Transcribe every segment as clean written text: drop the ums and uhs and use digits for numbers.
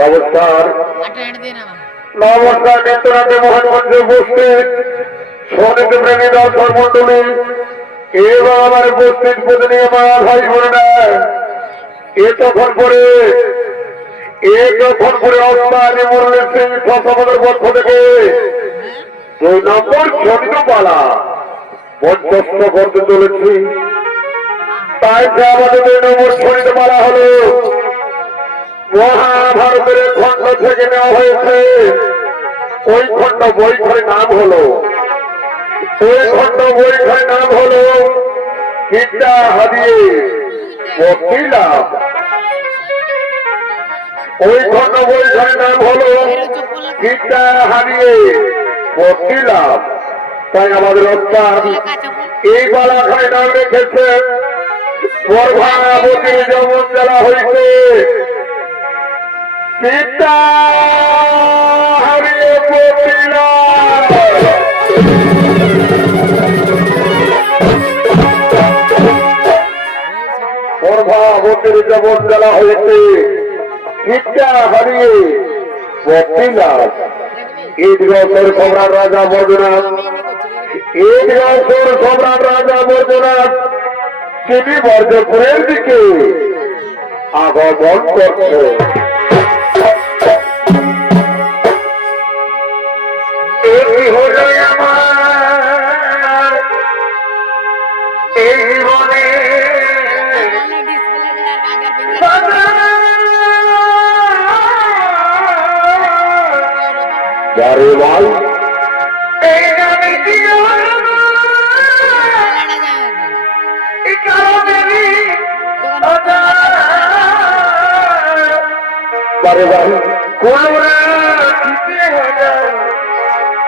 নমস্কার নমস্কার নেত্রনাথে মোহনগঞ্জে উপস্থিত সঙ্গীত প্রেমী দর্শক মন্ডলী এবং আমার উপস্থিত প্রতিনিধি মা ভাই বোনেরা এতক্ষণ পরে অস্তানি মুরলী সিং সমাজের পক্ষ থেকে 2 নম্বর ছবিত পালা মঞ্চস্থ করতে চলেছি। তাই আমাদের 2 নম্বর ছবিত পালা হলো মহাভারতের খণ্ড থেকে নেওয়া হয়েছে। ওই খণ্ড বইখানের নাম হলো বিদ্যা হারিয়ে ভক্তি লাভ। ওই খণ্ড বইখানের নাম হলো বিদ্যা হারিয়ে ভক্তি লাভ। তাই আমাদের ওস্তাদ এই বালাখানে নাম রেখেছে গর্ভাবতীর যেমন জ্বালা হইতে পিতা হারিয়ে ভক্তি লাভ। গর্ভাবতীর যেমন জ্বালা হইতে পিতা হারিয়ে ভক্তি লাভ। ঈদগাঁওয়ের সম্রাট রাজা বৈদ্যনাথ তিনি বর্জপুরের দিকে আগমন করছে। এই হল আমার এই জীবনে যারে ভাই এই নামে বারে ভাই কোলরা দিতে হয়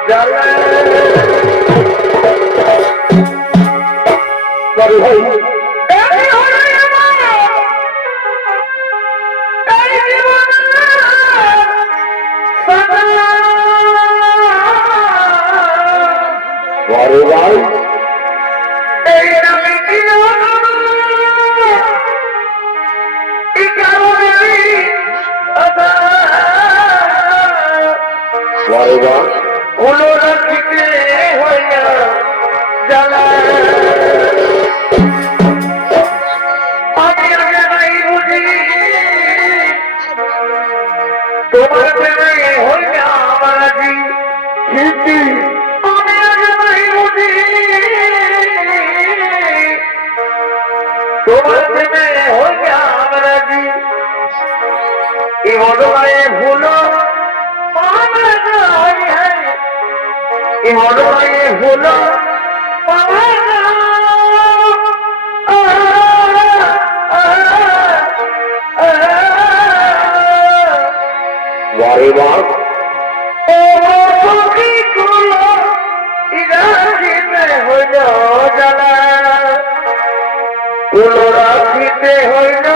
জালা বারে ভাই বারে ভাই এই নামে কোন রাখিতে হইয়া জ্বালা আমি আগে নাই বুঝি তোমার প্রেমে হইয়া আমার আজি স্মৃতি। আমি আগে নাই বুঝি তোমার প্রেমে হইয়া আমার আজি এই মনোমায়ে ভুলো মনোমায়ে ভুলো বারে বার হইল জ্বালা কোন রাখিতে হইল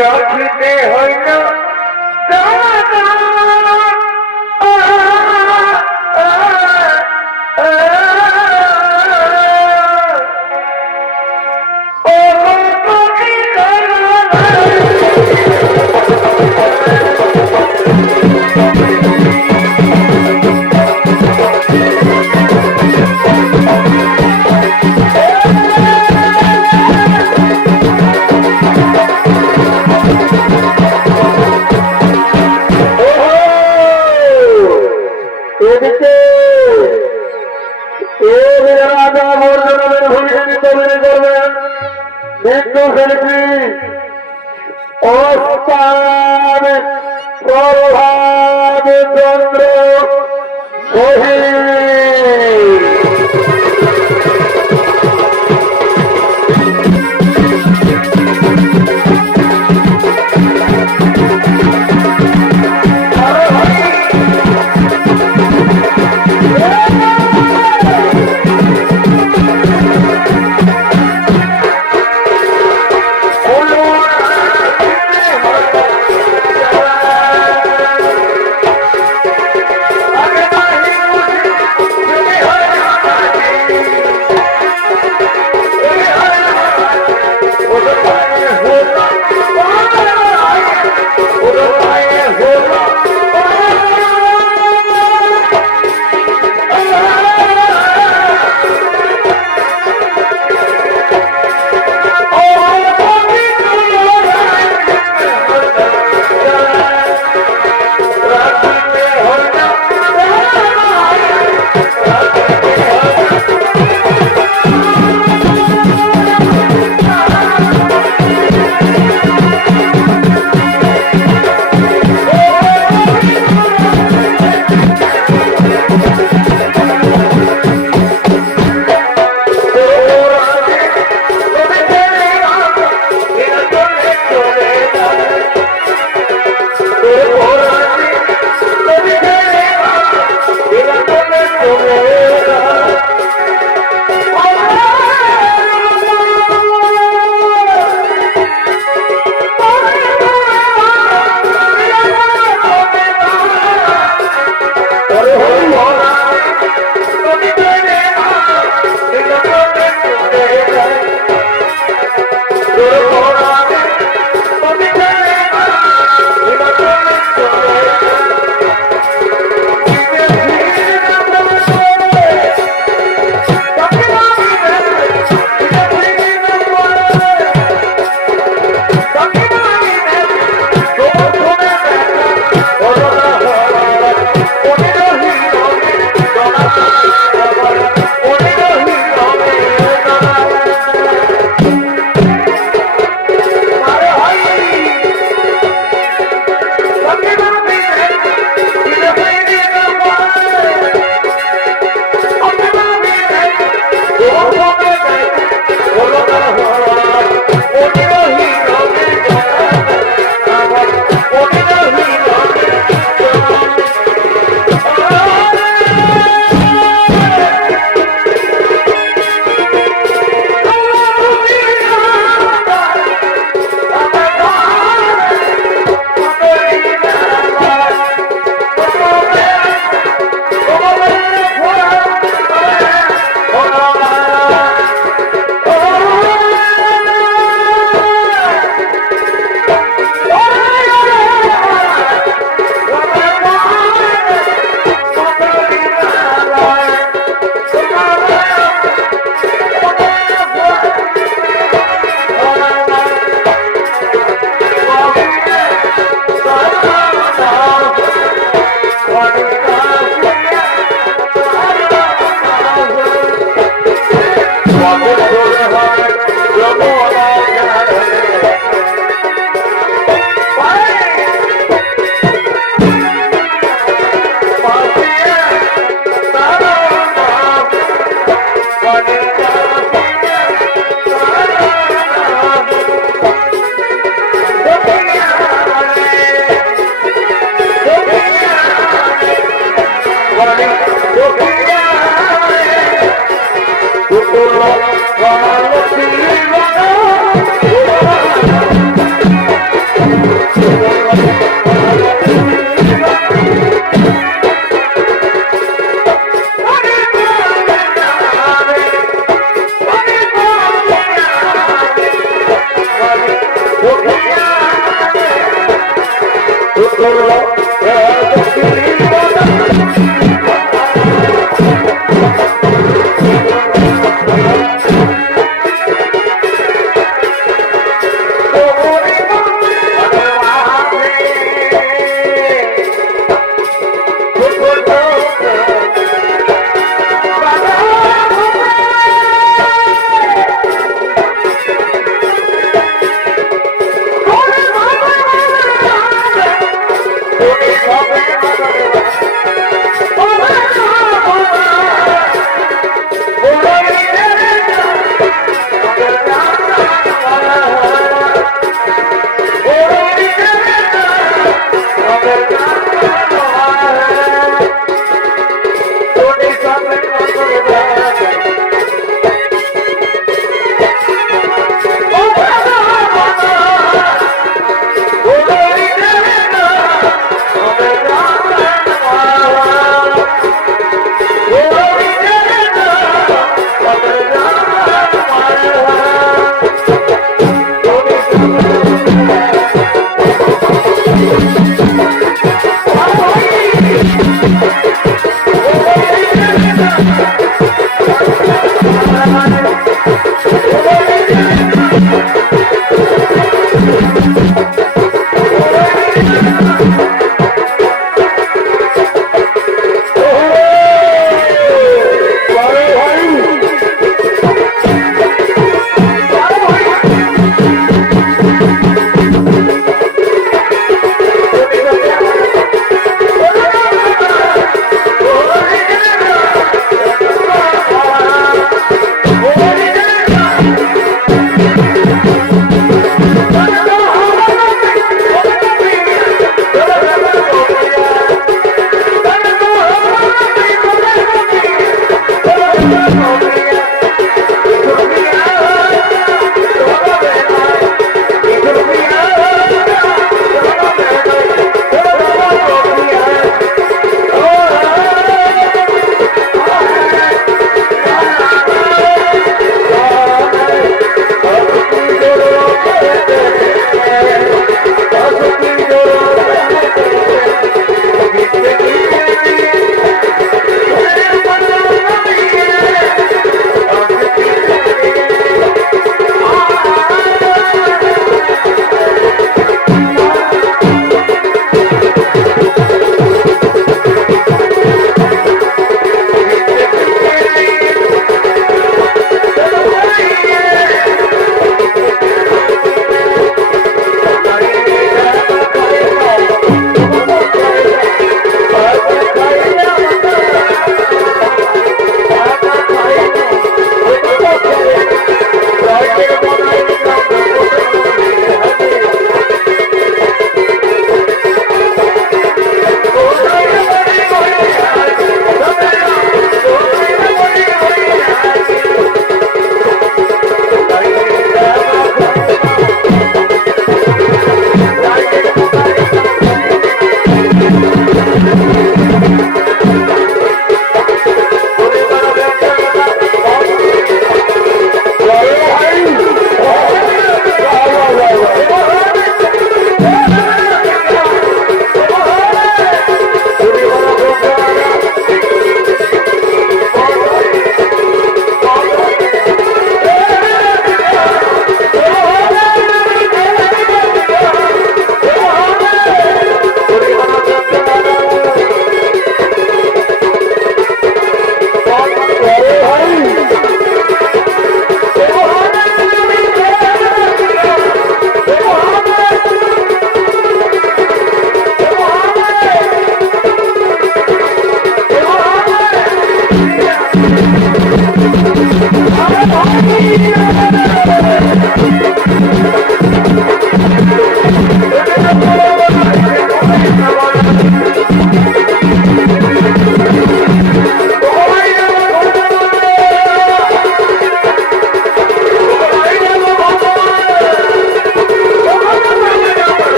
রাখিতে হইল প্রভাব চন্দ্র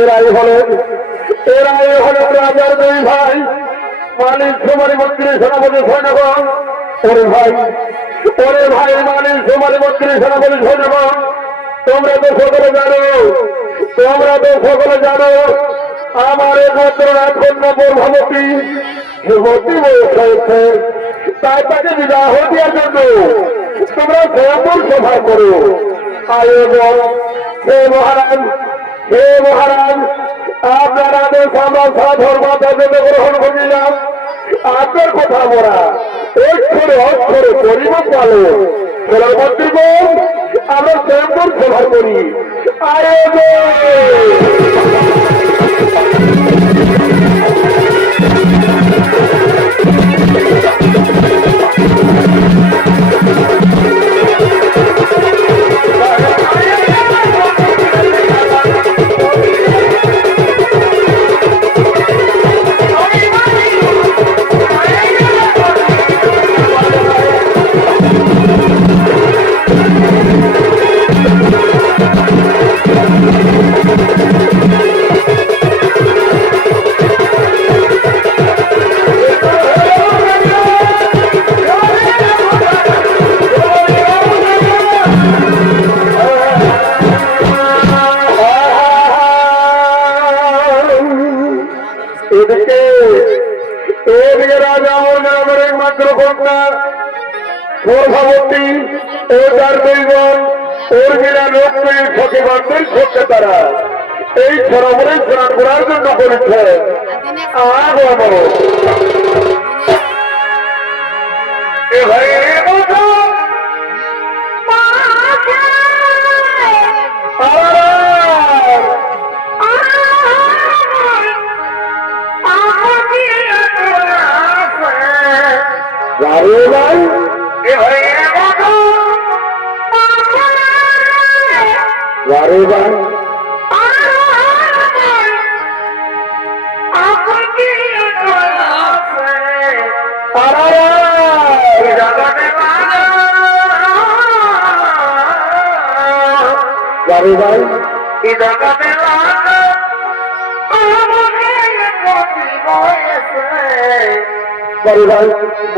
এরাই হলো রাজার দুই ভাই মালিক সুমারি মন্ত্রী সেনাপতি সৈন্যগণ। ওরে ভাই মালিক সুমারি মন্ত্রী সেনাপতি সৈন্যগণ, তোমরা তো সকলে জানো আমার একমাত্র রাজকন্যা প্রভাবতী যুবতী বয়স হয়েছে। তাই তাকে বিবাহ দেওয়ার জন্য তোমরা স্বয়ম্বর সভা করো। আয়োজন হে মহারাজ আপনার আদেশ আমরা সাধর্ম গ্রহণ করিলাম। আপনার কথা বলা অক্ষরে করিব পালো মন্ত্রীগণ, আমরা স্বয়ম্বর সভা করি। এদিকে রাজা ওর গ্রামের একমাত্র কন্যা প্রভাবতী ও তার দুইজন ওর বিনা লক্ষ্মী সখীগণদের সত্যে তারা এই সরোবরে স্নান করার জন্য করেছে।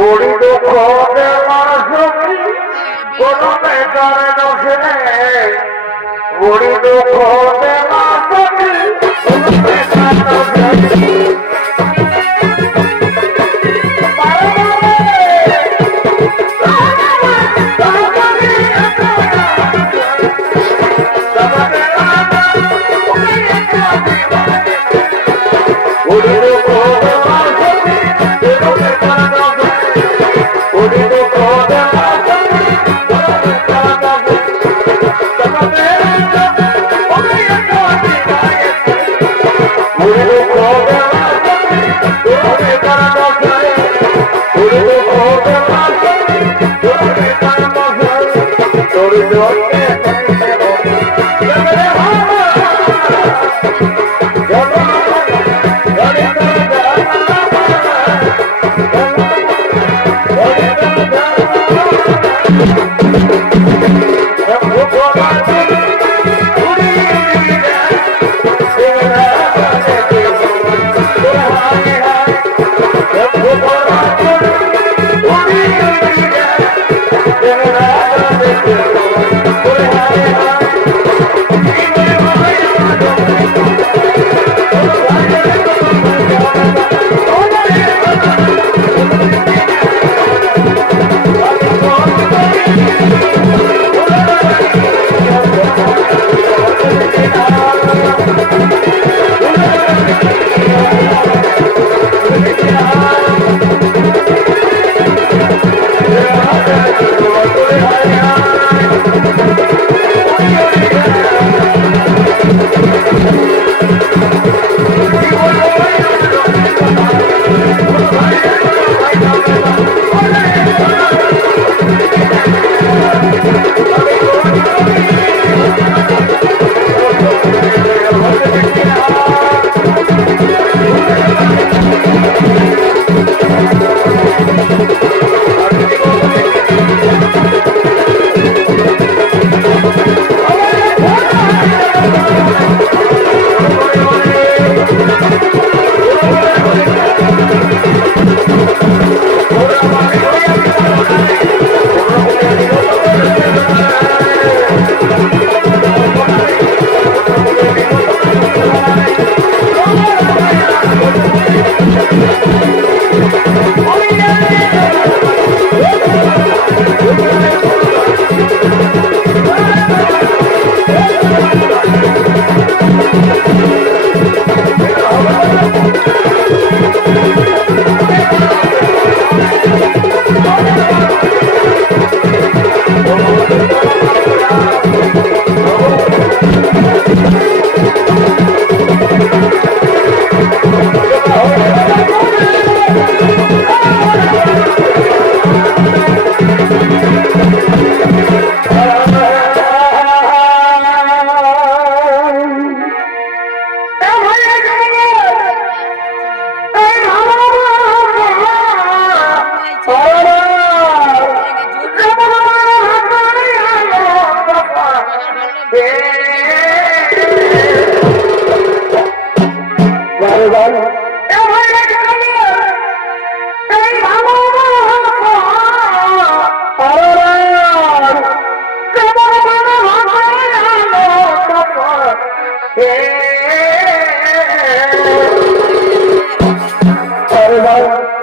বড়ি দুঃখ বড়ি দুঃখ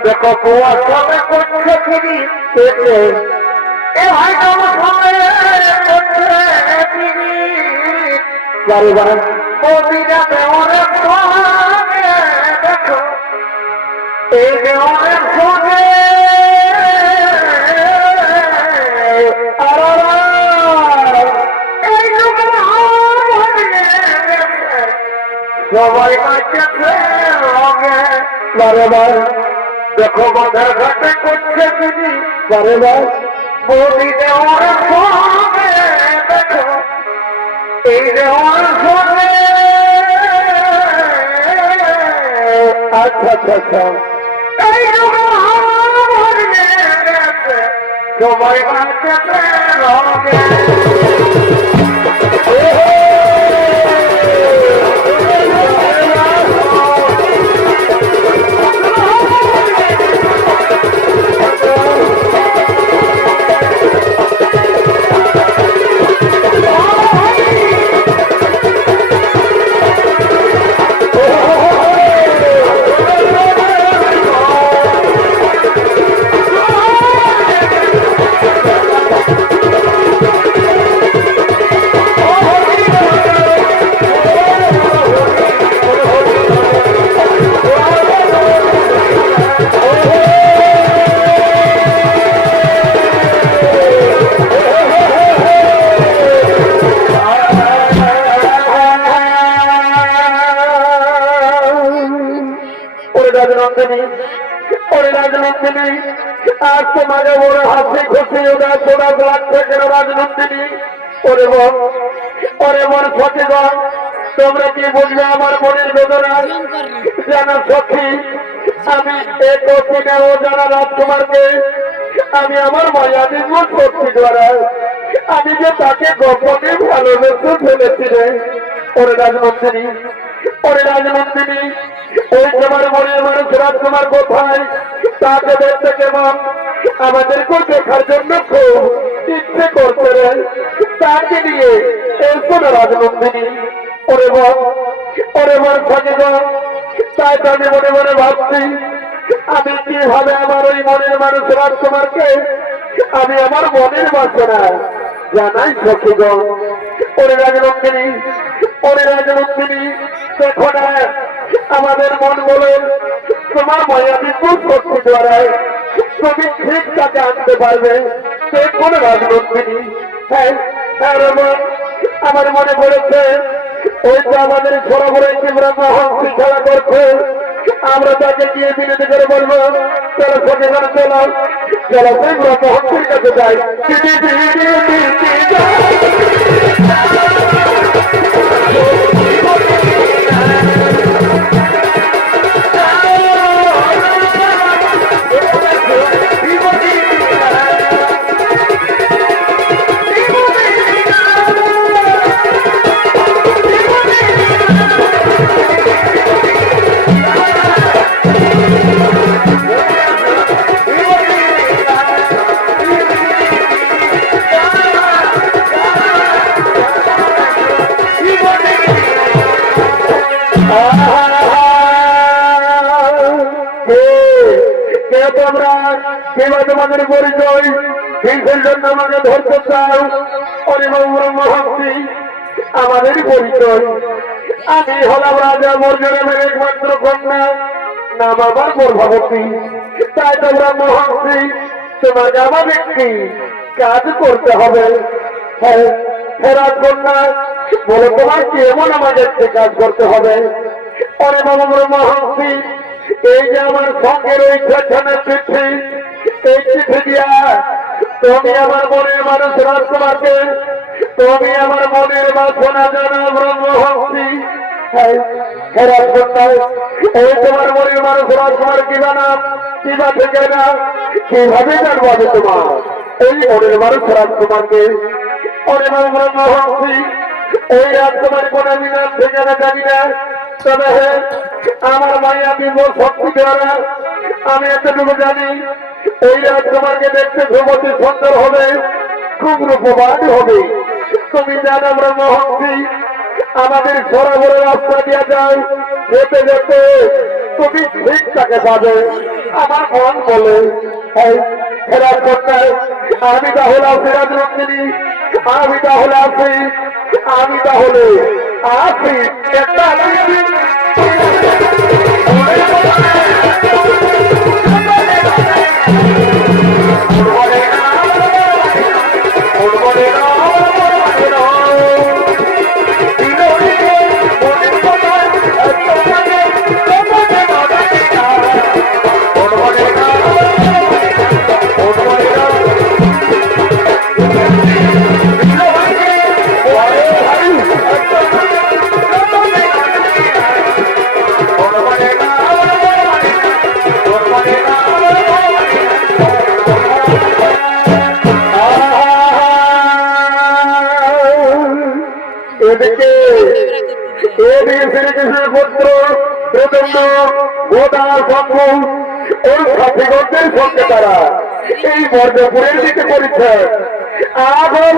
দেখো কুয়া সবে করছে তিনি এ ভাই আমার সবে করছে তিনি মদিনা দেওয়ারের সঙ্গে দেখো এই দেওয়ারের সঙ্গে এই যুগে সবাই নাচছে রঙে বারবার দেখো বাঁধার ঘাটে করছে তিনি বারবার বৌদি দেওয়ার সঙ্গে দেখো এই দেওয়ার সঙ্গে আচ্ছা আচ্ছা আচ্ছা এই সবাই নাচছে রঙে আর তোমাকে বড় হাসি খুশি ওরা তোরা লাগছে কেন রাজনন্দিনী ওরে মন সখীগণ তোমরা কি বুঝবে আমার মনের বেদনা জানা সখী আমি এক দিনে ও যারা রাজকুমারকে আমি আমার মায়া দিব সত্যি দ্বারা আমি যে তাকে গোপনে ভালোবেসে ফেলেছিলেন ওরে রাজনন্দিনী ওই তোমার মনের মানুষ রাজকুমার কোথায় তাকে দেখতে কেমন আমাদেরকে দেখার জন্য খুব ইচ্ছে করতে রে তাকে নিয়ে এসো না রাজনন্দিনী ওরে মন সচেতন তাই তো আমি মনে মনে ভাবছি আমি কিভাবে আমার ওই মনের মানুষ রাজকুমারকে আমি আমার মনের বাসনা জানাই সখীগণ ওরে রাজনন্দিনী দেখো না আমাদের মন বলে তোমার মায়া বিপুল শক্তি দ্বারায় তুমি ঠিক তাকে আনতে পারবে দেখো না রাজনন্দিনী হ্যাঁ আমার মনে পড়েছে ওই তো আমাদের সরোবরে ব্রহ্মহংসী খেলা করছে আমরা তাকে গিয়ে বিনতি করে বলবো চলো সচেতন চলো সেই ব্রহ্মহংসীর কাছে যাই কিংবা তোমাদের পরিচয় কিসের জন্য আমাকে ধরতে চাও? মহাশি আমাদের পরিচয়, আমি হলাম রাজা মর্যাদামের একমাত্র কন্যা, নাম আমার গর্ভবতী। তাই তোমরা মহাশি তোমাকে আমার একটি কাজ করতে হবে। ফেরাত কন্যা বলে তোমার কি এমন আমাকে একটি কাজ করতে হবে? মহাশি এই যে আমার সঙ্গের ওই পেছনের চিঠি, এই চিঠি দিয়া তুমি আমার মনের মানুষ রাজকুমারকে, তুমি আমার মনের বাসনা জানা ব্রহ্মহংসী। এই তোমার মনের মানুষ রাজকুমার কি বানাম কিবা থেকে না কিভাবে জানবো আমি তোমার এই মনের মানুষ রাজকুমারকে? ব্রহ্মহংসী এই রাজকুমার কোন আমি নাম থেকে না জানি না, তবে আমার মায়া বিম্ব শক্তি দ্বারা আমি এতটুকু জানি এই রাজকুমারকে দেখতে খুব অতি সুন্দর হবে, খুব রূপবান হবে। তুমি জানো ব্রহ্মহংসী আমাদের সরোবরে রাস্তা দিয়ে যাও, যেতে যেতে তুমি ঠিক তাকে পাবে। আমার মন বলে ফেরার করতে আমি তাহলে ফেরাজ রঞ্জিনী, আমি তাহলে আসি, আমি তাহলে আসি। এদিকে শ্রীকৃষ্ণের পুত্র প্রচন্ড গোদা শম্ভু ওই সাথীগণদের সঙ্গে তারা এই বর্ধপুরের দিকে পরিচয় আগম।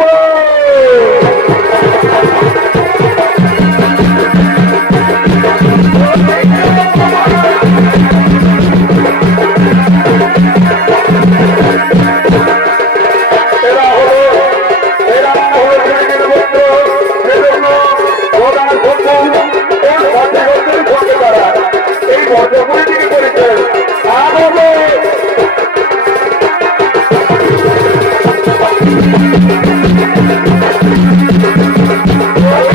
Oh,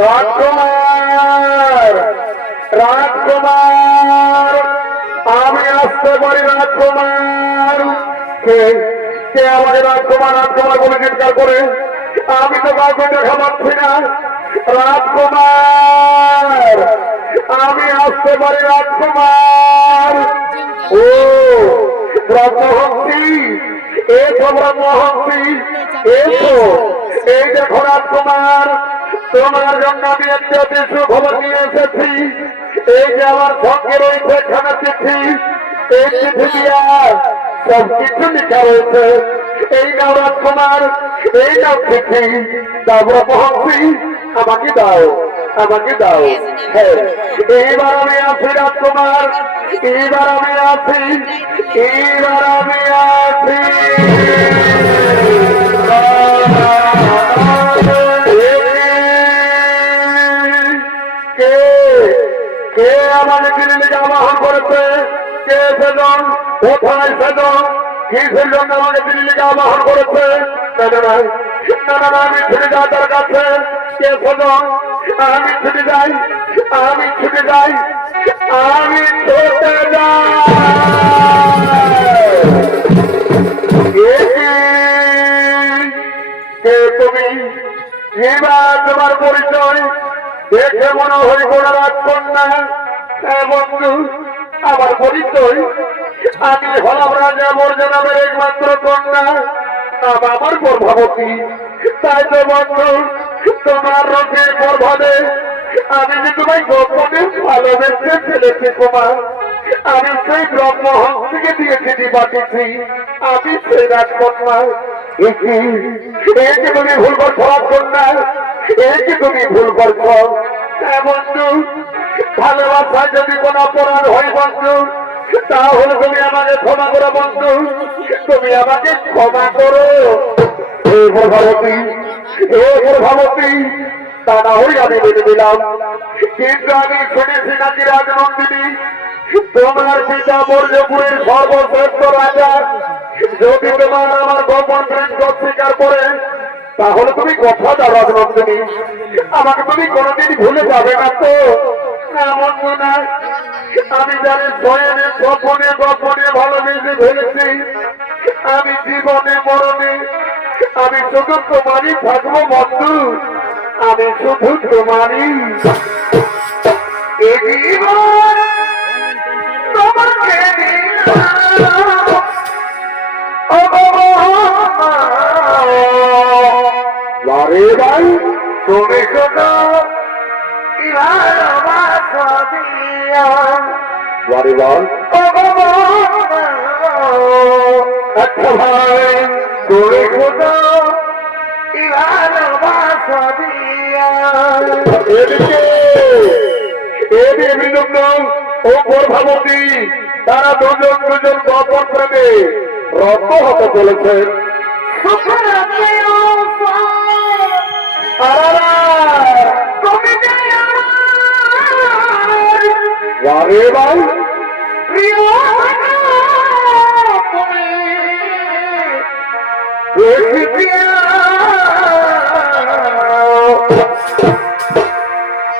রাজকুমার রাজকুমার আমি আসতে পারি রাজকুমার কে কে আমাকে রাজকুমার রাজকুমার বলে চিৎকার করে আমি তো কাউকে দেখা পাচ্ছি না রাজকুমার আমি আসতে পারি রাজকুমার ও ব্রহ্মহংসী এসো ব্রহ্মহংসী এসো এই দেখো রাজকুমার তোমার জন্য আমি একটি অতি সুখবর নিয়ে এসেছি এই যে আমার সঙ্গে রয়েছে এখানে চিঠি এই চিঠি দিয়া সব কিছু লেখা রয়েছে এই নাও রাজকুমার এই নাও চিঠি দাও ব্রহ্মহংসী আমাকে দাও হ্যাঁ এইবার আমি আছি রাজকুমার এইবার আমি আছি কে আমাকে দিল্লিকে আবাহন করেছে কে সেজন কোথায় সেজন কিসের জন্য আমাকে দিল্লিকে আবাহন করেছে না আমি ছুটে যাই তার কাছে কে সেজন আমি ছুটে যাই আমি ছুটে যাই কে তুমি এবার তোমার পরিচয় দেখে মনে হয় কোনো রাজকন্যা বন্ধু আমার পরিচয় আমি হলাম রাজা মর্যাদামের একমাত্র কন্যা আমার গর্ভবতী তাই তো বন্ধু তোমার রথের গর্ভে আমি যে তোমায় গোপনে ভালোবেসে ফেলেছি তোমার আমি সেই ব্রহ্মহংসকে দিয়েছি পাঠিয়েছি আমি সেই রাজকন্যা একে তুমি ভুল করছো রাজকন্যা একে তুমি ভুল করছো বন্ধু ভালোবাসায় যদি কোনো অপরাধ হয় বন্ধু তাহলে তুমি আমাকে ক্ষমা করো বন্ধু তুমি আমাকে ক্ষমা করো হে গর্ভবতী তা না হই আমি মেনে দিলাম কিন্তু আমি শুনেছি নাকি রাজনন্দিনী তোমার পিতা মৌর্যপুরের সর্বশ্রেষ্ঠ রাজা যদি তোমার আমার গোপন প্রেম স্বীকার করে তাহলে তুমি কথা দাও রাজনন্দিনী আমাকে তুমি কোনোদিন ভুলে যাবে না তো এমন না আমি জানি স্বয়নে গোপনে ভালোবেসে ফেলেছি আমি জীবনে মরণে আমি শুধু তোমারই থাকবো বন্ধু আমি শুধু তোমারই এ জীবন তোমাকে বারে ভাই তুমি শুধু বারে বল আচ্ছা ভাই তুমি শুধু ও গর্ভবতী তারা দুজন গোপন প্রেমে রত হতে চলেছে আরে ভাই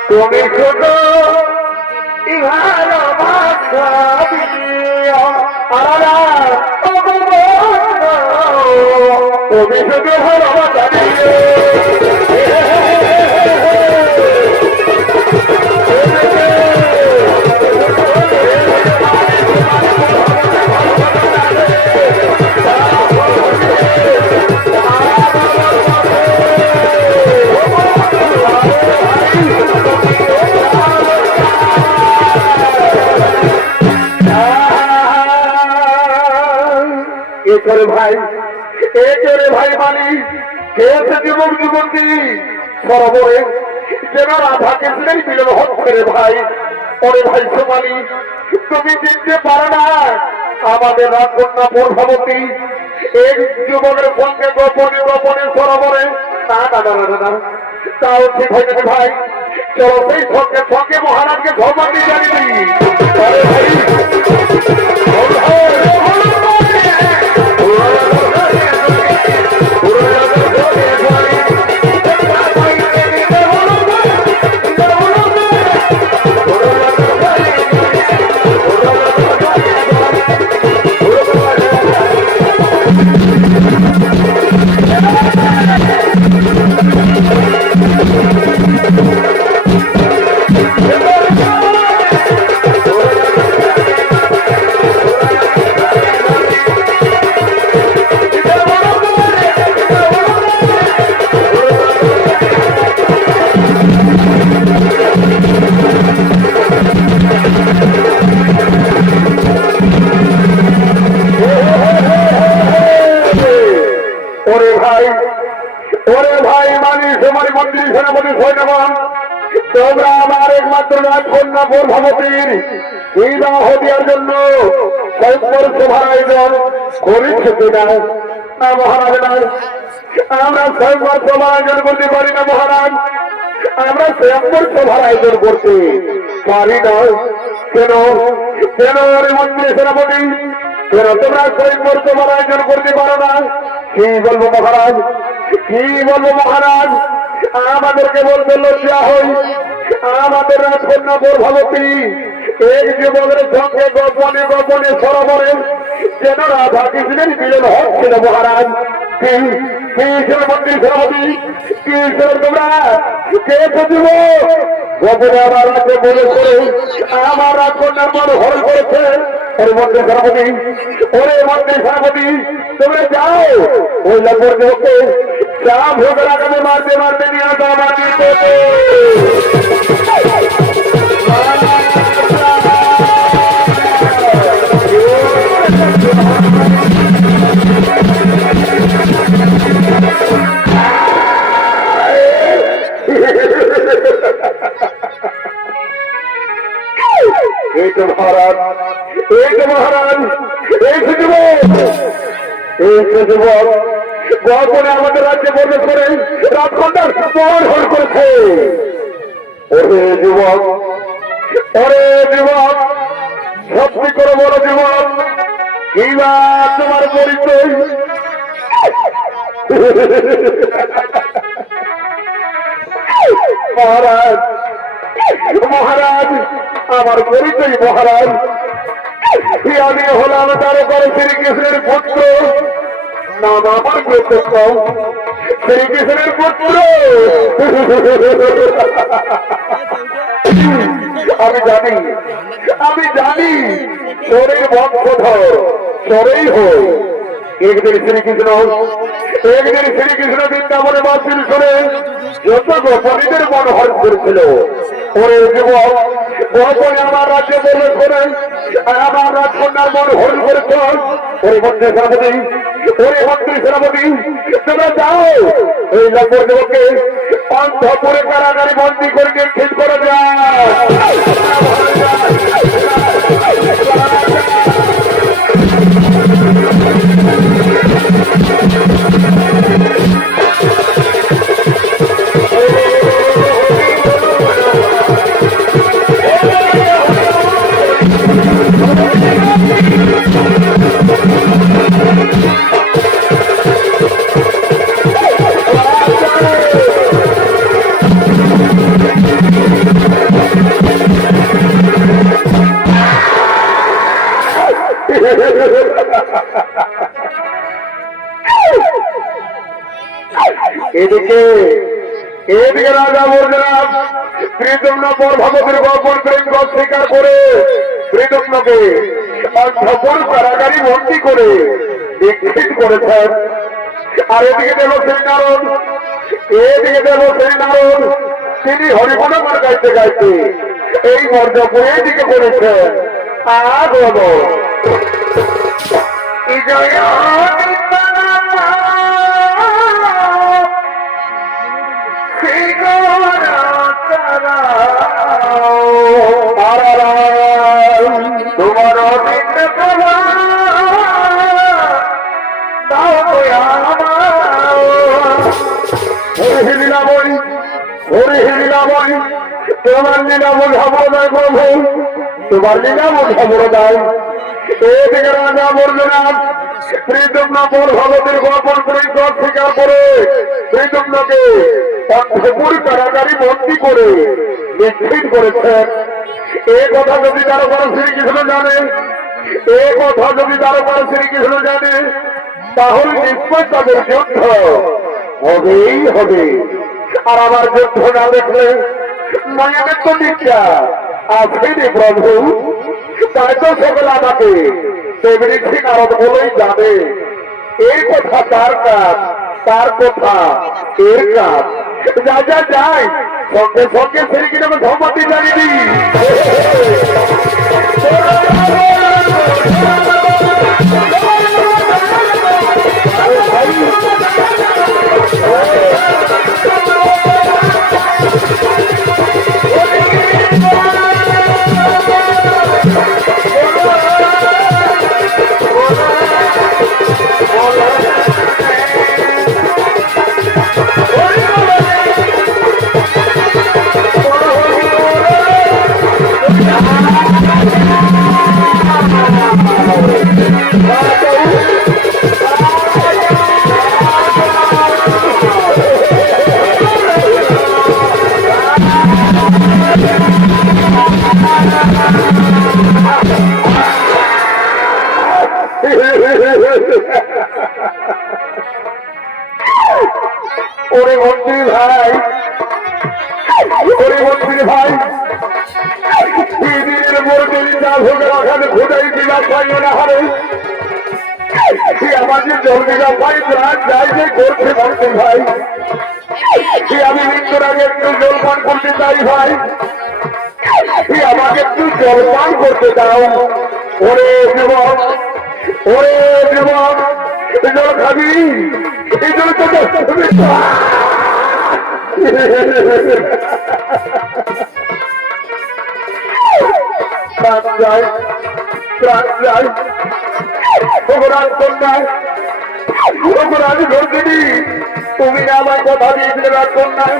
তুমি শুধু ভালোবাসা তুমি শুধু ভালোবাসা করে ভাই মালিক খেয়েছে যুবক যুবতী সরোবরে যেন রাধা কৃষ্ণের মিলন হচ্ছে রে ভাই ওরে ভাই সোমালি তুমি চিনতে পারো না আমাদের রাজকন্যা গর্ভবতী এই যুবকের সঙ্গে গোপনে সরোবরে না তাও ঠিক হয়ে যাবে ভাই চলো সেই সঙ্গে মহারাজকে ধর্ম দিয়ে জানিয়ে তোমরা আমার একমাত্র রাজকন্যা প্রভাবতীর বিবাহ দেওয়ার জন্য স্বয়ংবর সভার আয়োজন করেছে কিনা? না মহারাজ, না, আমরা স্বয়ংবর সভার আয়োজন করতে পারি না মহারাজ। আমরা স্বয়ংবর সভার আয়োজন করতে পারি না। কেন কেন মন্ত্রী সেনাপতি, কেন তোমরা স্বয়ংবর সভার আয়োজন করতে পারো না? কি বলবো মহারাজ, কি বলবো মহারাজ? আমাদেরকে বলতে লজ্জা হই। আমাদের রাজকন্যা প্রভাবতী এক যুবকের সঙ্গে গোপনে গোপনে সরোবরে যেন রাধা কৃষ্ণের মিলন হচ্ছিল মহারাজ। কি মন্ত্রী সভাপতি, কি তোমরা কে বুঝব? গোপনে আমার রাজ্যে বলে করে আমার রাজকন্যার মন হল করেছে। ওরে মন্ত্রী সভাপতি, ওরে মন্ত্রী সভাপতি, তোমরা যাও ওই লগর লোককে চা ভোগের আগামে মারতে মারতে নিয়ে আসো আমার নিকটে। এই তো মহারাজ, এই তো মহারাজ, এই তো যুবক, এই তো যুবক গোপনে আমাদের রাজ্যে প্রবেশ করে রাজকন্যার মন হল করেছে। ওরে যুবক, ওরে যুবক, সত্যি করে বলো যুবক, কি বা তোমার পরিচয়? মহারাজ, মহারাজ, আমার পরিচয় মহারাজ, আমি হলাম তার পরে শ্রীকৃষ্ণের পুত্র। নাম আমার প্রত্যেক শ্রীকৃষ্ণের পুত্র। আমি জানি, আমি জানি চোরের বংশধর চোরেই হই। একদিন শ্রীকৃষ্ণ, একদিন শ্রীকৃষ্ণ বৃন্দাবনে বাসিল করে যত গোপনীদের মন হর করেছিল। ওরে যুবক, গোপনে আমার রাজ্যে প্রবেশ করে আমার রাজকন্যার মন হর করেছ। ওরে মন্ত্রী সেনাপতি, ওরে মন্ত্রী সেনাপতি, তোমরা যাও এই লগর যুবককে অন্ধপুরে কারাগারে বন্দী করে নিক্ষেপ করে যায়। এদিকে এদিকে রাজা বললেন শ্রীদম্ন প্রভাবতীর গোপন প্রেম স্বীকার করে শ্রীদম্নকে অন্ধপুর কারাগারি বন্দী করে নিক্ষেপ করেছেন। আর এদিকে দেব সেই নারদ, এদিকে দেব সেই নারদ, তিনি হরিগুণগান গাইতে গাইতে এই মর্যাপুরে দিকে করেছেন। আর বলো তোমার লীলাবই, হরি লীলাবই, তোমার লীলা বোঝাবো নয় প্রভু, তোমার লীলা বোঝাবো নয়। এদিকে রাজা বললেন শ্রীদম্ন প্রভাবতীর গোপন প্রেম স্বীকার করে শ্রীদম্নকে অন্ধপুর কারাগারি বন্দী করে নিক্ষেপ করেছেন। এ কথা যদি তার উপর শ্রীকৃষ্ণ জানে, এ কথা যদি তার উপর শ্রীকৃষ্ণ জানে, তাহলে নিশ্চয় তাদের যুদ্ধ হবেই হবে। আর আমার যুদ্ধ না দেখলে নয়নের তো দীক্ষা আসেনি প্রভু, তাই তো সকল আমাকে তেমনি নারদ বলেই জানে। এই কথা তার কাজ, তার কথা এর কাজ। যা যা যায় সঙ্গে সঙ্গে শ্রীকৃষ্ণ সম্মতি জানিবি। ভাই পরিবর্তন ভাই দিনের উপর যদি না ভোগে রাখাতে খোঁজাই দিলাম পাইও না হারে আমাকে জলদিরা ভাই প্রাণ যাই যে করছে মন্ত্রী ভাই আমি মৃত্যুর আগে একটু জলপান করতে চাই ভাই আমাকে একটু জলপান করতে দাও ওরে যুবক ওরে যুবক জল খাবি এই জল তো প্রাণ যায় প্রাণ যায় অপরাধ কন্যায় অপরাধ ঘটনি তুমি আমার কথা দিয়েছিলে রাগ কন্যায়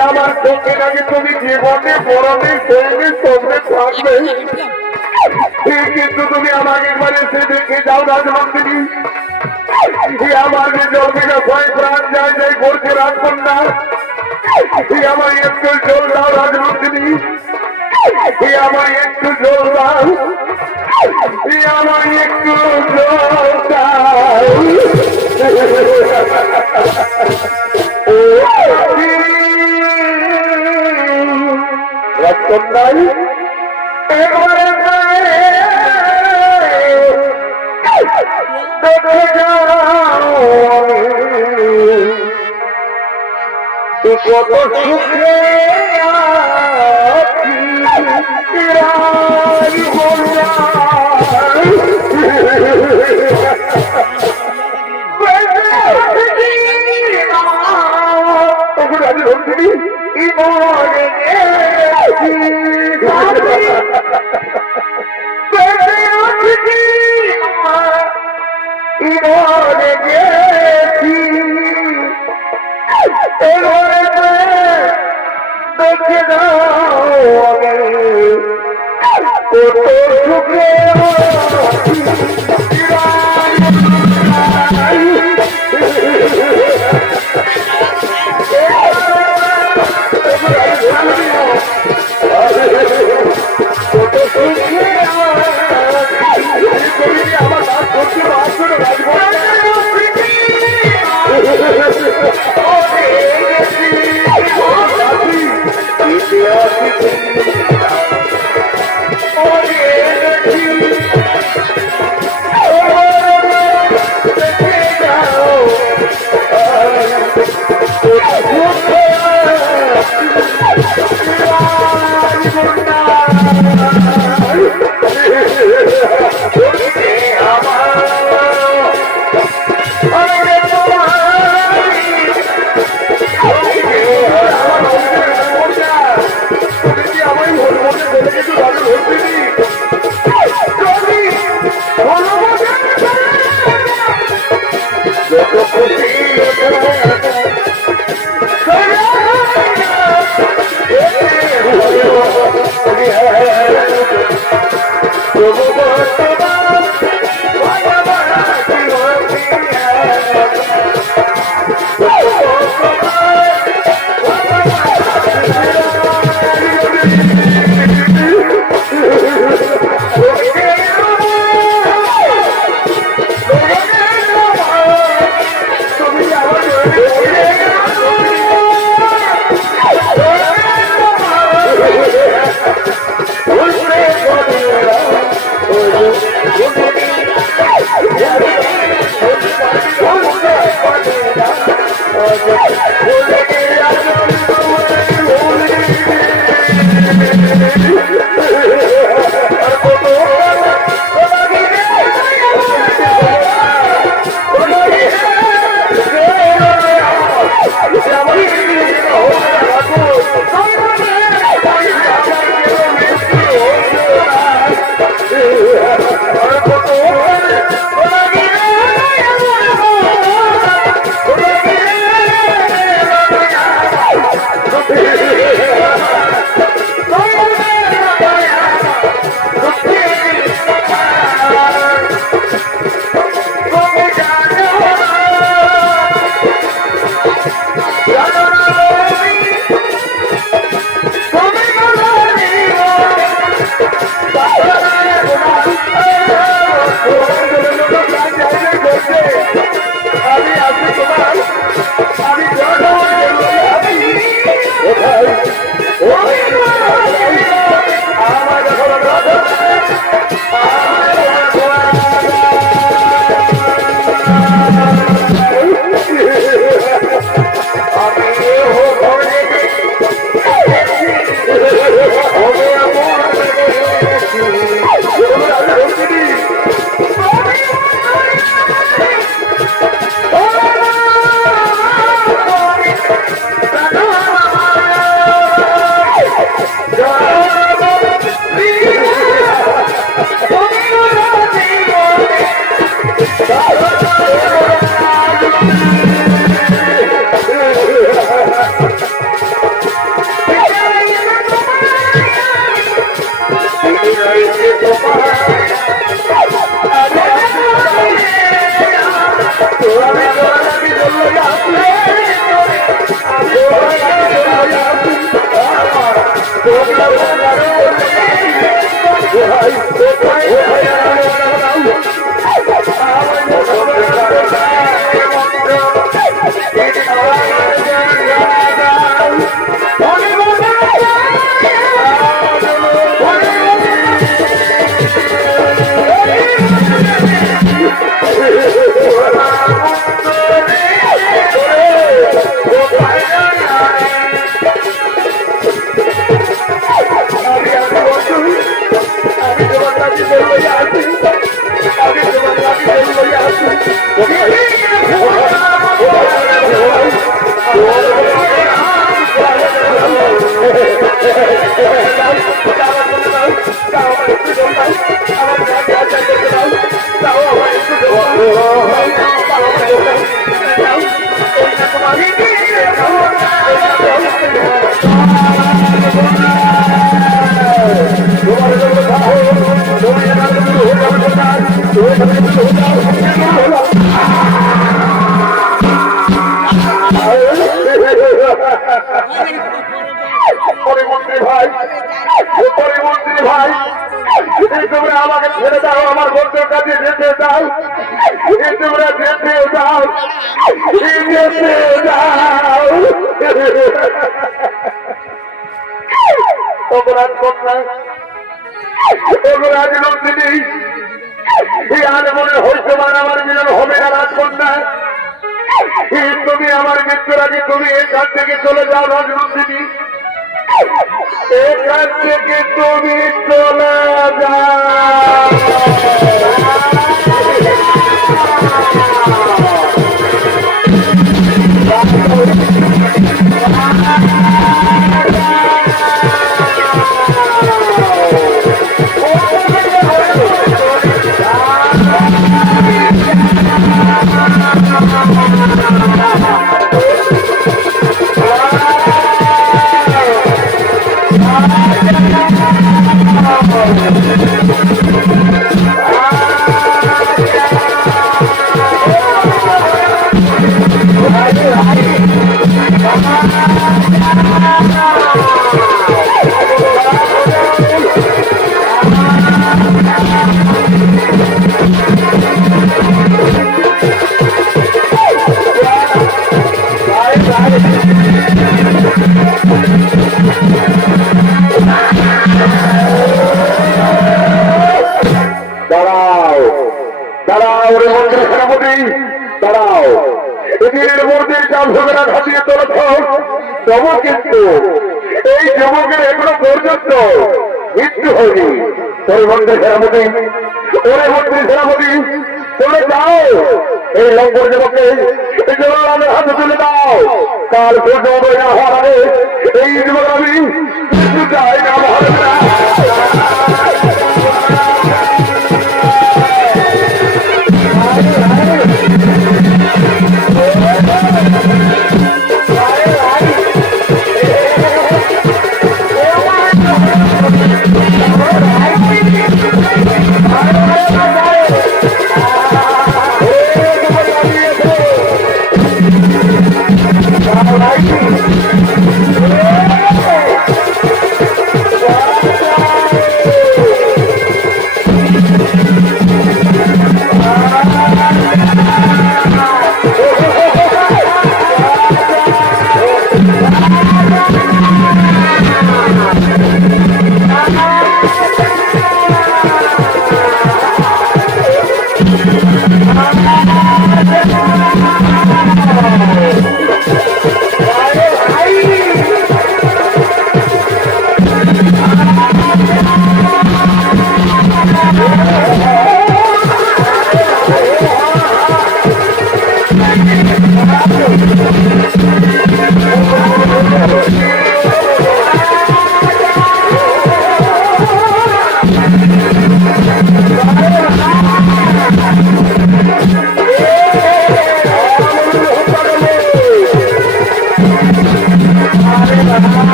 আমার চোখে নাকি তুমি জীবনে পরমে শরীরে চোখে থাকবে কিন্তু তুমি আমাকে একবার এসে দেখে যাও রাজমন্ত্রী আমার যে জলদিকে ভয় প্রাণ যায় যাই করছে রাগ কন্যা আমার একটু জল দাও রাজমন্ত্রী আমার একটু জল দাও আমার একটু জল দাও রাজকন্যাই একবারে দেখে যাও কত সুখে দেখে দাও কত সুখে আমার নাম করছে পরিমন্ত্রী ভাই, পরিমন্ত্রী ভাই, তোমরা আমাকে ছেড়ে দাও, আমার বন্ধুর কাছে যেতে দাও, তোমরা যেতে দাও, যেতে দাও। অপরাধ কন্যা, অপরাধ নন্দিনী, আজ মনে হইতে পারে আমার মিলন হবে না রাজকন্যা। তুমি আমার মৃত্যুর আগে তুমি এখান থেকে চলে যাও রাজনন্দিনী, এখান থেকে তুমি চলে যাও। দাঁড়াও, দাঁড়াও রে মন্ত্রী সেনাপতি, দাঁড়াও। এদের মধ্যে চালসোনা ঘাটিয়ে চলেছ, তবু কিন্তু এই যুবকের এখনো পর্যন্ত মৃত্যু হয়নি। তোর মন্ত্রী সেনাপতি, ওরে মন্ত্রী সেনাপতি, চলে যাও, এই লঙ্কর যুবককে এই জলালের হাতে তুলে দাও। কাল সূর্য উদয় না হওয়ার আগে এই যুবক আমি মৃত্যু চাই না, হবে না।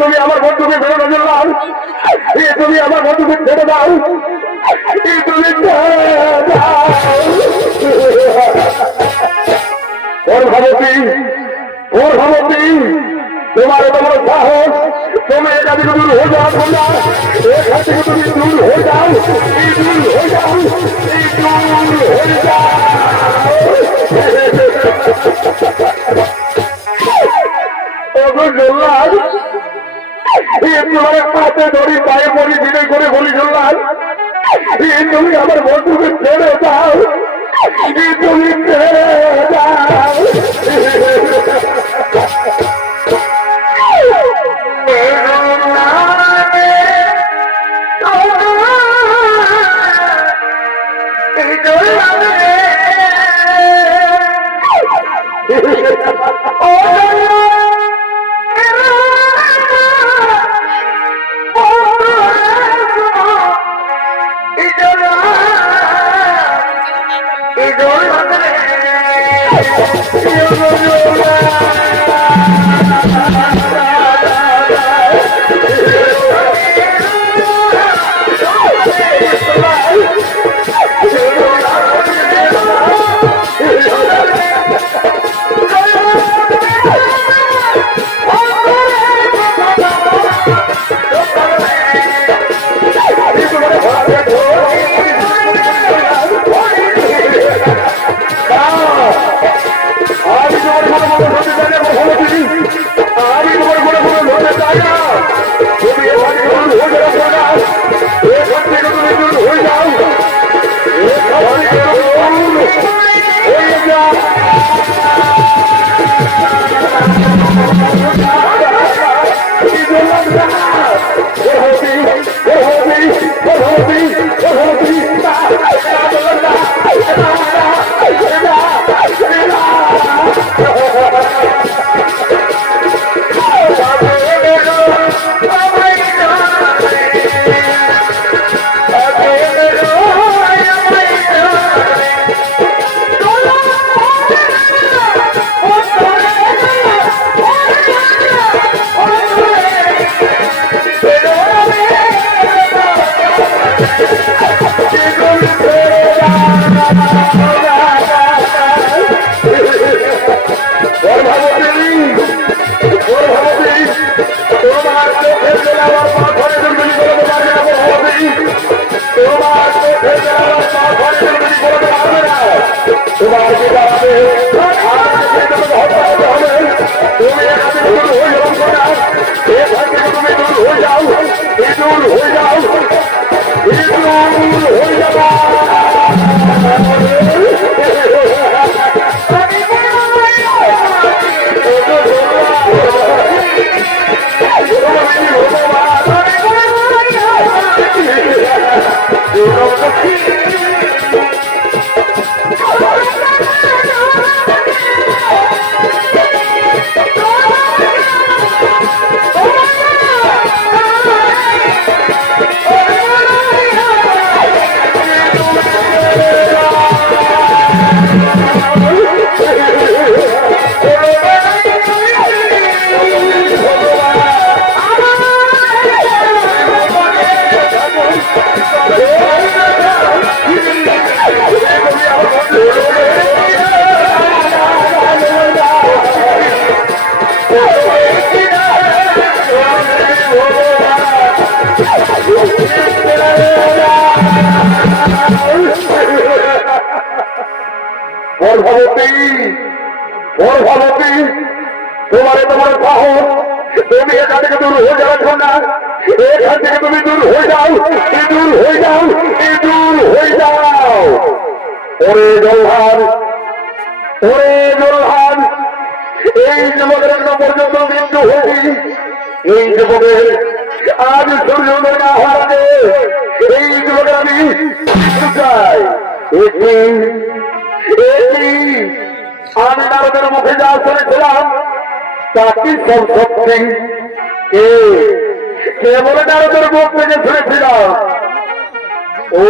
তুমি আমার বন্ধুকে ফেরত দিলাম, তুমি আমার বন্ধুকে ছেড়ে দাও, তুমি ভাবতী তোমার তোমার সাহস, তুমি এখান থেকে দূর হয়ে যাও, এখান থেকে তুমি দূর হয়ে যাও, দূর হয়ে যাও, দূর হয়ে যাও। তোমার পাতে ধরি পায়ে পড়ি বিনয় করে বলি জল্লাদ, তুমি আমার বন্ধুকে ছেড়ে দাও, তুমি ছেড়ে দাও। তোমার তোমার সাহস, তুমি এখান থেকে দূর হয়ে যাচ্ছ না, এখান থেকে তুমি দূর হয়ে যাও, দূর হয়ে যাও, দূর হয়ে যাও। ওরে জলহার, ওরে জলহার, এই যুবকের এখনো পর্যন্ত মৃত্যু হয়েছি। এই যুবকের আজ সূর্যোদয় না হওয়ার আগে এই যুবকের আমি মৃত্যু চাই। আমি নারদের মুখে যা শুনেছিলাম তা কি সব সত্যি? কে বলে নারদের মুখ থেকে শুনেছিলাম? ও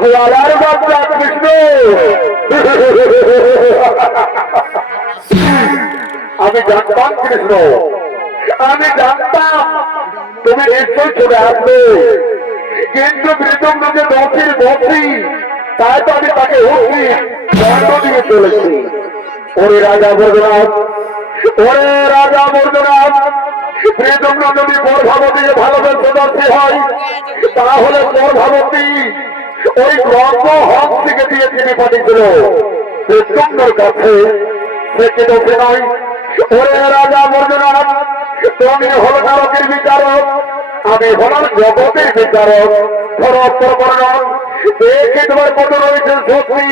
গোয়ালার বাচ্চা কৃষ্ণ। আমি জানতাম কৃষ্ণ, আমি জানতাম তুমি নিশ্চয় চলে আসবে, কিন্তু প্রীতম লোকে দোষীর দোষী, তাই তো আমি তাকে হুঁকি দণ্ড দিয়ে চলেছি। ওরে রাজা বর্ধনাথ, ওরে রাজা বর্ধনাথ, প্রীতম যদি গর্ভবতী ভালোবেসে দোষী হয় তাহলে গর্ভবতী ওই গ্রন্থ হক থেকে দিয়ে তিনি পাঠিয়েছিল প্রীতমের কাছে, সে কি দোষী নয়? ওরে রাজা বর্ধনাথ, তুমি হল নারকের বিচারক, আমি হলাম জগতের বিচারক। দেখে তোমার কত রয়েছে সত্যি।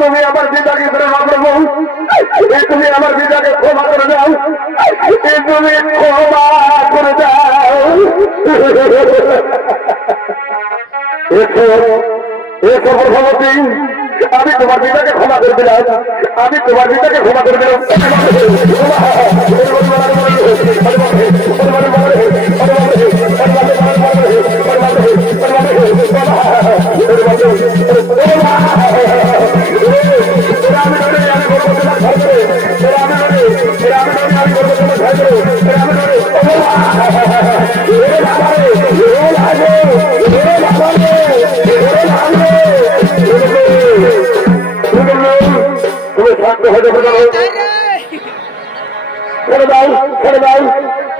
তুমি আমার পিতাকে ক্ষমা করবো, তুমি আমার পিতাকে ক্ষমা করে দাও, তুমি ক্ষমা করে দাও। ভগবতী, আমি তোমার পিতাকে ক্ষমা করে দিলাম, আমি তোমার পিতাকে ক্ষমা করে দিলাম।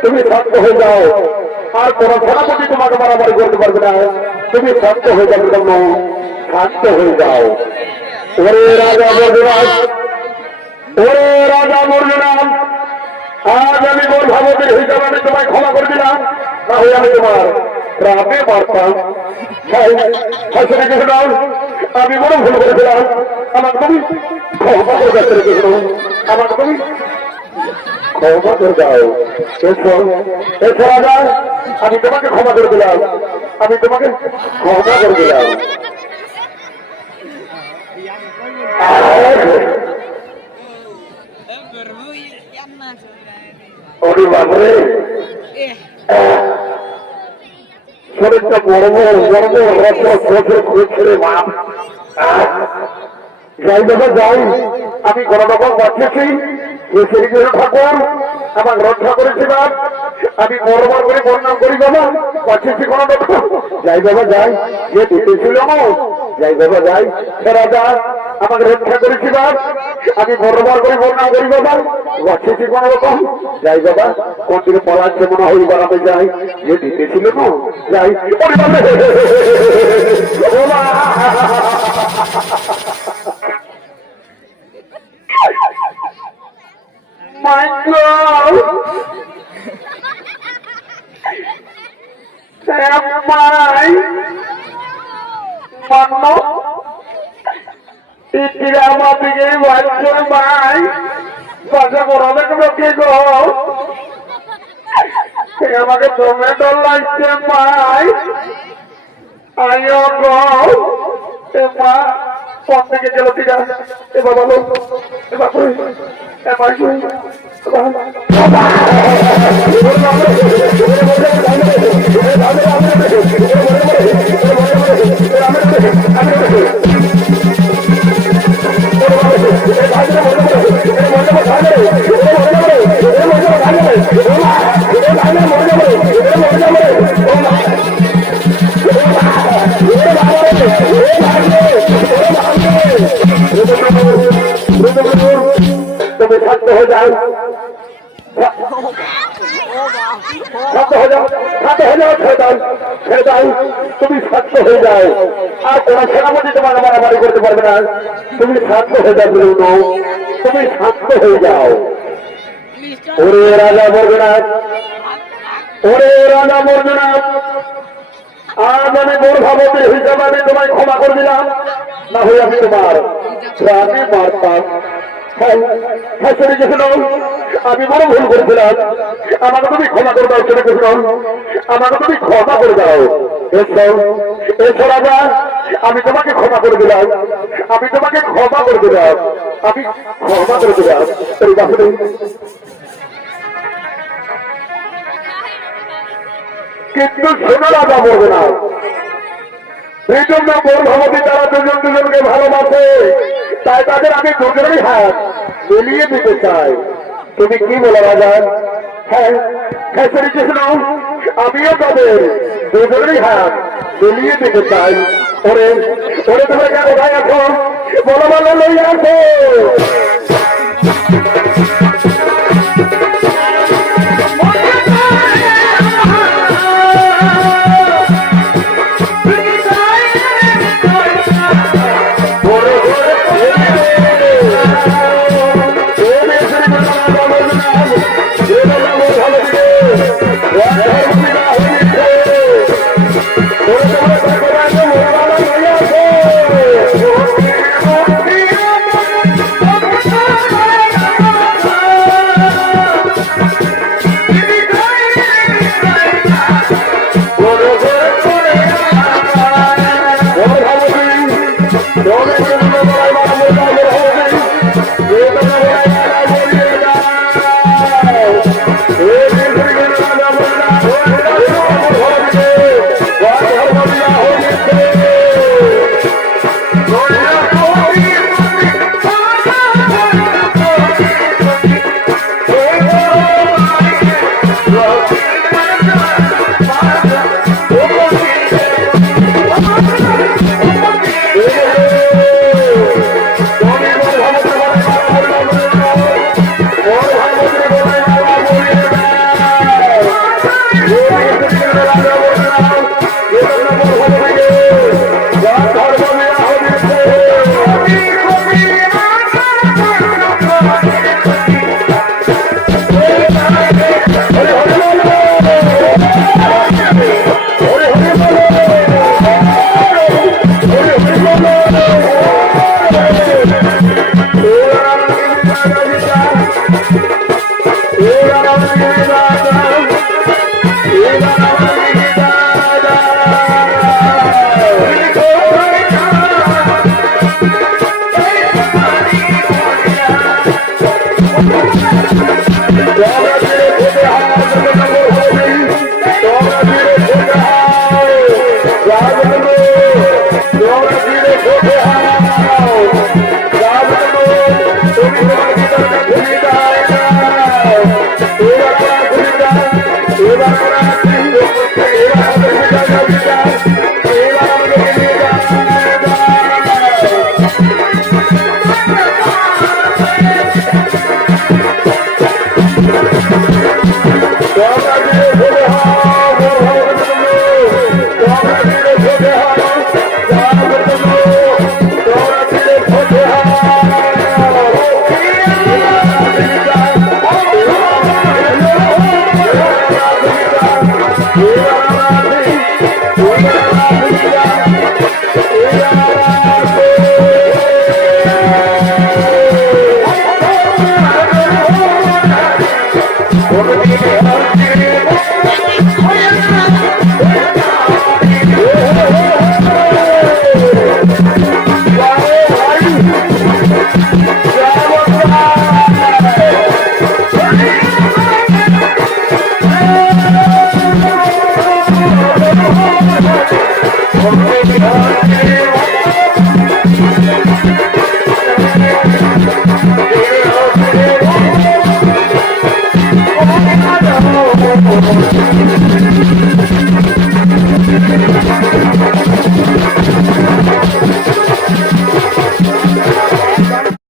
তুমি শান্ত হয়ে যাও, আর কোন সেনাপতি তোমাকে মারামারি করতে পারবে না। তুমি শান্ত হয়ে যাবে, শান্ত হয়ে যাও। ওরে রাজা বর্ধনাথ, ওরে রাজা বর্ধনাথ, আজ আমি গর্ভবতীর হিসাবে আমি তোমায় ক্ষমা করে দিলাম, না হয়ে আমি তোমার প্রাণে মারতাম। আমি বড় ভুল করেছিলাম, আমার তুমি ক্ষমা করে যাচ্ছে, আমার তুমি ক্ষমা করে দাও। এসো রাজা, আমি তোমাকে ক্ষমা করে দিলাম, আমি তোমাকে ক্ষমা করে দিলাম। ওরে বাবরে, শরীরটা বড় বড় ছেড়ে মা যাই বাবা যাই, আমি কোনো রকম বাঁচিয়েছি, ঠাকুর আমার রক্ষা করেছিলাম, আমি বরবার করে বর্ণনা করি বাবা, বাঁচিয়েছি কোনো রকম। যাই বাবা যাই, যে দিতেছিল যাই বাবা যাই, রাজা আমাকে রক্ষা করেছিলাম, আমি বরবার করে বর্ণনা করি বাবা, বাঁচিয়েছি কোনো রকম। যাই বাবা, কোন দিকে পড়াচ্ছে মনে হয় বাড়াতে যাই, যে দিতেছিল যাই। My God! Sampai mana? Tidak mau pikir wajar baik. Bahasa Quran itu begitu. Saya pakai tomato lagi baik. Ayo kau, Eva, pasti kalau tidak, Eva baru, Eva pergi. Eva শান্ত হয়ে যাও, ছেড়ে দাও, ছেড়ে দাও, তুমি শান্ত হয়ে যাও। আর কোন সেনাপতি তোমাকে মারামারি করতে পারবে না। তুমি শান্ত হয়ে যাও, তুমি শান্ত হয়ে যাও। ওরে রাজা বর্গনাথ, ওরে রাজা বর্গনাথ, আজ আমি গর্ভবতী হিসাবে আমি তোমায় ক্ষমা করে দিলাম, না হয়ে আমি তোমার প্রাণে মারতাম। আমি বড় ভুল করেছিলাম, আমাকে তুমি ক্ষমা করে দাও। ছেলে কৃষ্ণ, আমাকে তুমি ক্ষমা করে দাও। এসো রাজা, আমি তোমাকে ক্ষমা করে দিলাম, আমি তোমাকে ক্ষমা করে দিলাম, আমি ক্ষমা করে দিলাম। এই বাসুদেব, কিন্তু শোনো রাজা বলবে না, এই জন্য গর্ভবতী তারা দুজন দুজনকে ভালোবাসে, তাই তাদের আমি দুজনেরই হাত মিলিয়ে দিতে চাই। তুমি কি বলো রাজা? হ্যাঁ হ্যাঁ শ্রীকৃষ্ণ, আমিও তাদের দুজনেরই হাত মিলিয়ে দিতে চাই। ওরে ওরে তোমরা কেন কোথায় আছো? বলো বলো লইয়া আসো। Thank you.